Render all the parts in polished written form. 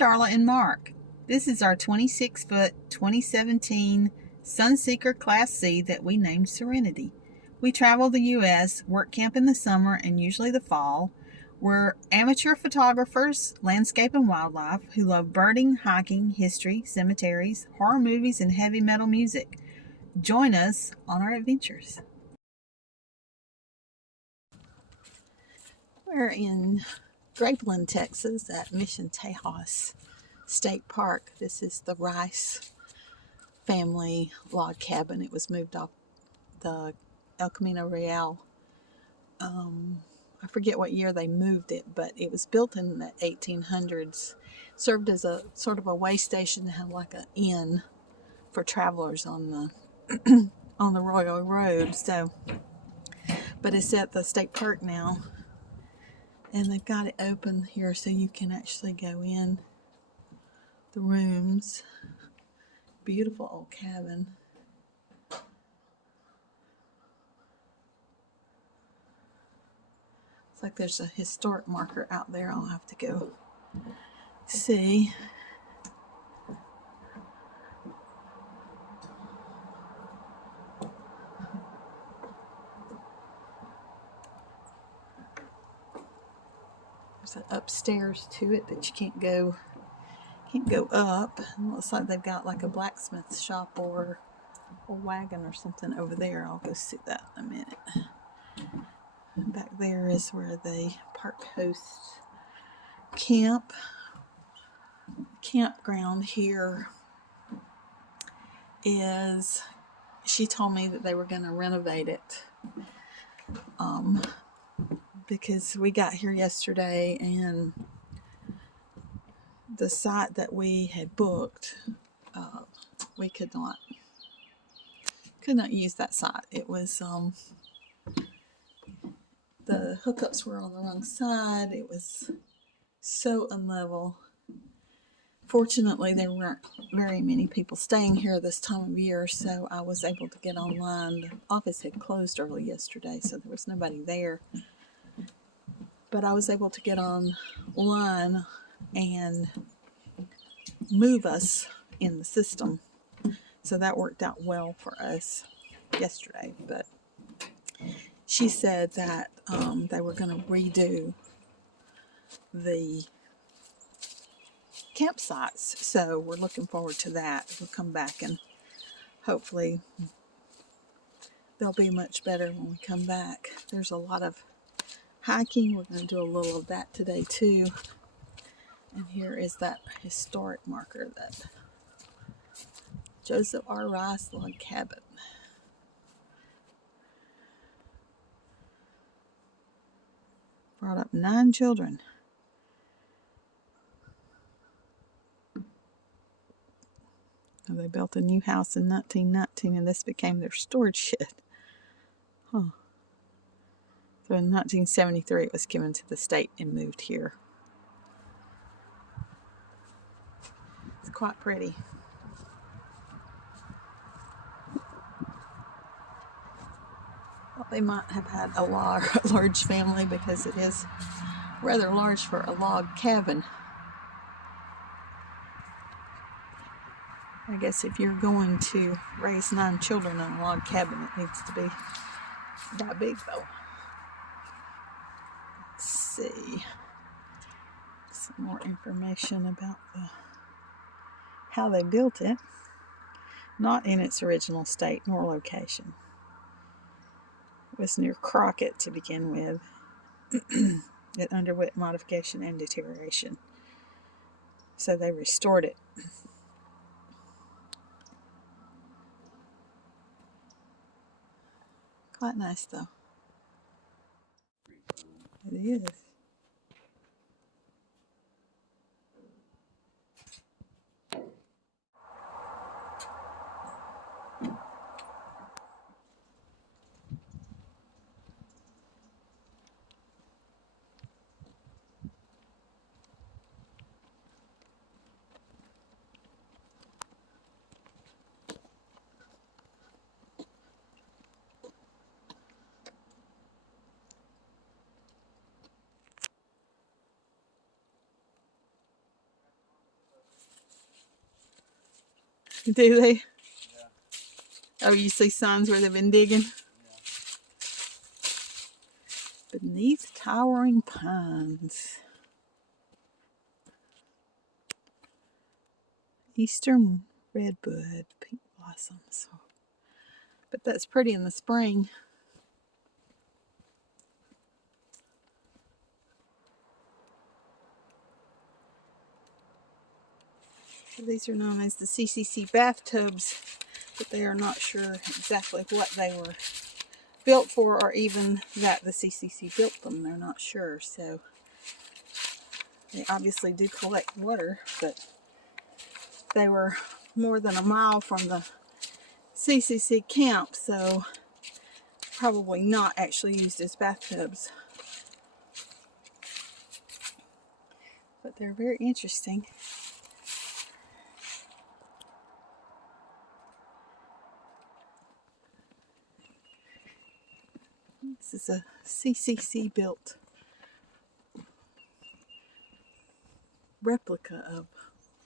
Darla and Mark. This is our 26-foot 2017 Sunseeker Class C that we named Serenity. We travel the U.S., work camp in the summer and usually the fall. We're amateur photographers, landscape and wildlife, who love birding, hiking, history, cemeteries, horror movies, and heavy metal music. Join us on our adventures. We're in Grapeland, Texas at Mission Tejas State Park. This is the Rice family log cabin. It was moved off the Camino Real. I forget what year they moved it, but it was built in the 1800s. Served as a sort of a way station to have like an inn for travelers on the on the Royal Road. So, but it's at the state park now, and they've got it open here so you can actually go in the rooms. Beautiful old cabin. It's like there's a historic marker out there. I'll have to go see. There's an upstairs to it that you can't go up. It looks like they've got like a blacksmith shop or a wagon or something over there. I'll go see that in a minute. Back there is where the park hosts camp. Campground here is, she told me that they were going to renovate it because we got here yesterday and the site that we had booked, we could not use that site. It was the hookups were on the wrong side. It was so unlevel. Fortunately, there weren't very many people staying here this time of year, so I was able to get online. The office had closed early yesterday, so there was nobody there. But I was able to get online and move us in the system. So that worked out well for us yesterday. But she said that they were going to redo the campsites. So we're looking forward to that. We'll come back and hopefully they'll be much better when we come back. There's a lot of hiking. We're going to do a little of that today too. And here is that historic marker, that Joseph R. Rice log cabin. Brought up 9 children. They built a new house in 1919 and this became their storage shed. Huh. So in 1973 it was given to the state and moved here. It's quite pretty. Well, they might have had a large family because it is rather large for a log cabin. I guess if you're going to raise 9 children in a log cabin, it needs to be that big though. Let's see. Some more information about how they built it. Not in its original state nor location. It was near Crockett to begin with. It underwent modification and deterioration. So they restored it. Quite nice though. It is. Do they? Oh, you see signs where they've been digging? Beneath towering pines. Eastern redbud, pink blossoms. But that's pretty in the spring. So these are known as the CCC bathtubs, but they are not sure exactly what they were built for, or even that the CCC built them. They're not sure. So they obviously do collect water, but they were more than a mile from the CCC camp, so probably not actually used as bathtubs. But they're very interesting. This is a CCC built replica of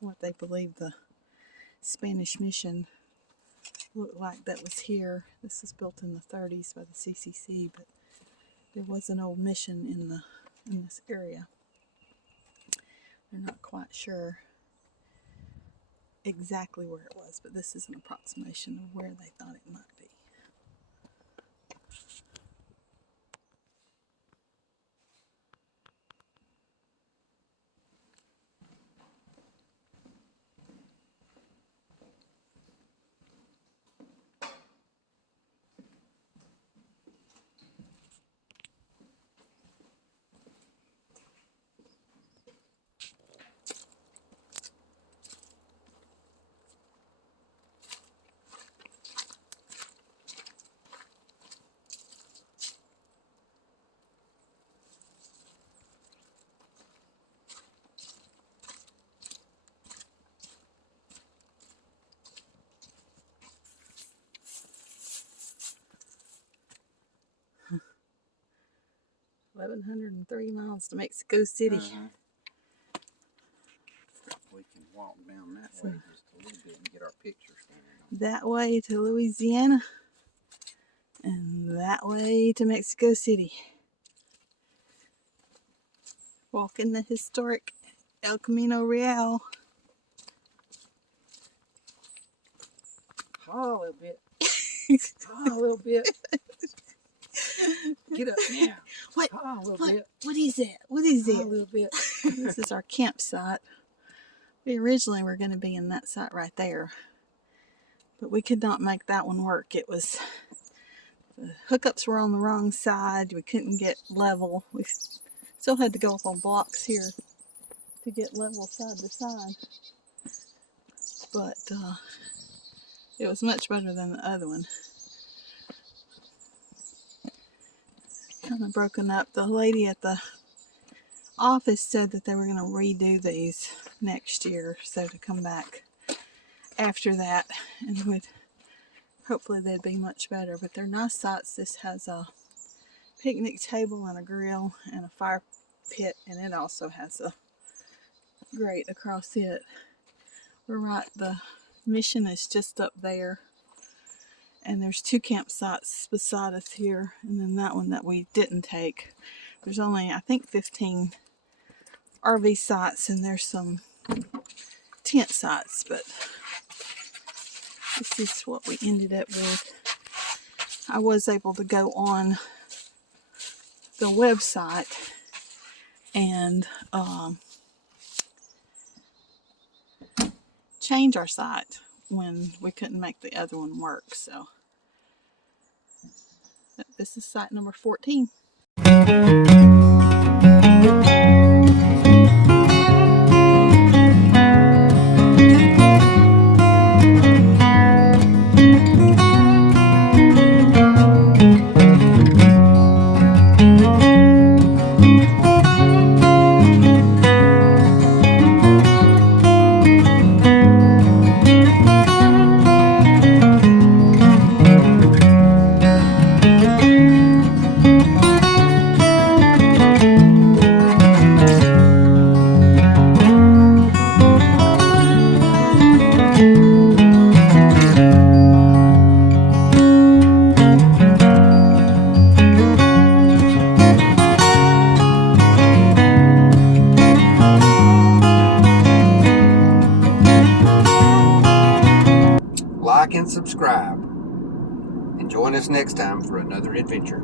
what they believe the Spanish mission looked like that was here. This was built in the 30s by the CCC, but there was an old mission in this area. They're not quite sure exactly where it was, but this is an approximation of where they thought it might be. $1,103 miles to Mexico City. We can walk down that way just a little bit and get our pictures taken. That way to Louisiana, and that way to Mexico City. Walking the historic El Camino Real. Haw a little bit. Haw a little bit. Get up now. What? Haw a little bit. What is it? What is Haw it? a little bit. This is our campsite. We originally were going to be in that site right there, but we could not make that one work. It was, the hookups were on the wrong side. We couldn't get level. We still had to go up on blocks here to get level side to side, but it was much better than the other one. Kind of broken up. The lady at the office said that they were going to redo these next year, so to come back after that, and would hopefully they'd be much better. But they're nice sites. This has a picnic table and a grill and a fire pit, and it also has a grate across it. We're right, the mission is just up there, and there's two campsites beside us here, and then that one that we didn't take. There's only, I think, 15 RV sites, and there's some tent sites, but this is what we ended up with. I was able to go on the website and change our site when we couldn't make the other one work. So this is site number 14. like, and subscribe. And join us next time for another adventure.